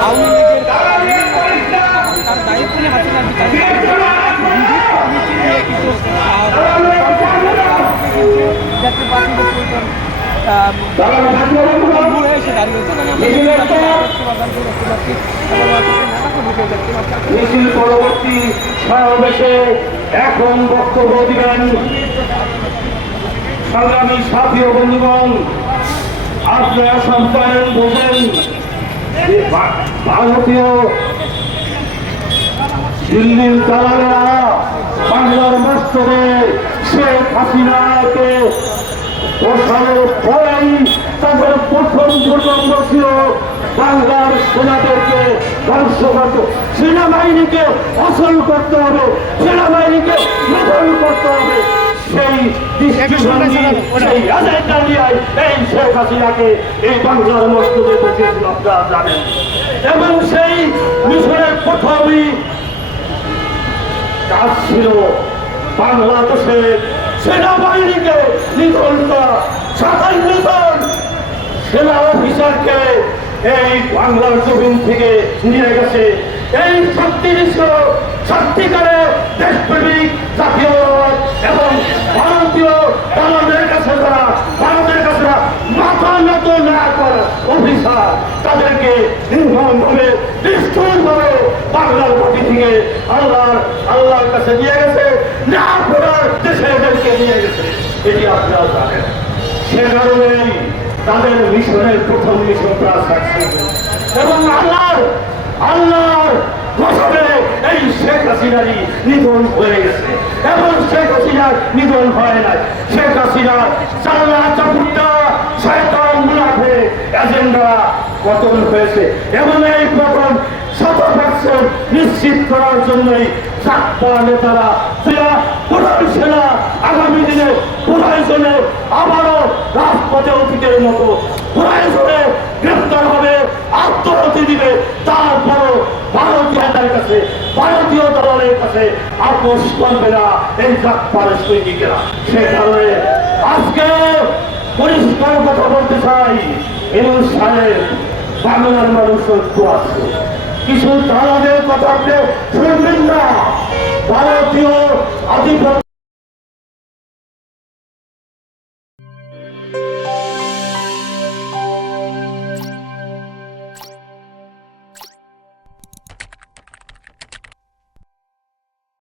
আওয়ামী লীগের তার দায়িত্ব নিয়ে হাসিনা কিন্তু জাতীয় মানে মিছিল পরবর্তী সমাবেশে এখন বক্তব্য দিবেন সংগ্রামী সাথী ও বন্ধুগণ আপনারা সন্তান বোঝেন ভারতীয় দিল্লির দালালেরা বাংলার বাস্তবে শেখ হাসিনাকে সেনাবাহিনীকে অসল করতে হবে। সেনাবাহিনীকে নকল করতে হবে। সেই দৃষ্টিভঙ্গি সেই এজেন্ডা নিয়ে এই শেখ হাসিনাকে এই বাংলার মস্তদে বসিয়েছিল আপনারা জানেন। এবং সেই মিশনের প্রথমই কাজ ছিল বাংলাদেশের সেনাবাহিনীকে নিধন করা সাতান্ন জন সেনা অফিসারকে এই বাংলার জমিন থেকে নিয়ে গেছে। এই শক্তি ছিল সত্যিকারে দেশপ্রেমিক জাতীয়বাদ এবং ভারতীয় দালালের কাছে যারা ভারতের কাছে যারা মাথা নত না করা অফিসার তাদেরকে নির্মমভাবে নিষ্ঠুরভাবে বাংলার মাটি থেকে আল্লাহর আল্লাহর কাছে নিয়ে গেছে, না করার দেশে এদেরকে নিয়ে গেছে। এটি আপনারা জানেন। সে কারণেই তাদের মিশনের প্রথম মিশন তারা এবং আল্লাহর আল্লাহর গঠনে এই শেখ হাসিনারই নিধন হয়ে গেছে। এবং শেখ হাসিনার নিধন হয় নাই। শেখ হাসিনা চাল্লা চাপুটা পতন হয়েছে। এবং এই পতন শত পার্সেন্ট নিশ্চিত করার জন্যই চারটা নেতারা সেনা প্রধান সেনা আগামী দিনে প্রয়োজনে আবারও রাজপথে অতীতের মতো প্রয়োজনে গ্রেপ্তার হবে আত্মহতি দিবে। তারপরও ভারতীয়দের কাছে, ভারতীয় দলের কাছে আপোষ করবে না এই জাতপালের সৈনিকেরা সে কারণে আজকে পরিষ্কার কথা বলতে চাই এমন সাহেব। বাংলার মানুষ ঐক্য আছে। কিছু দালালের কথা আপনি শুনবেন না। ভারতীয় আধিপত্য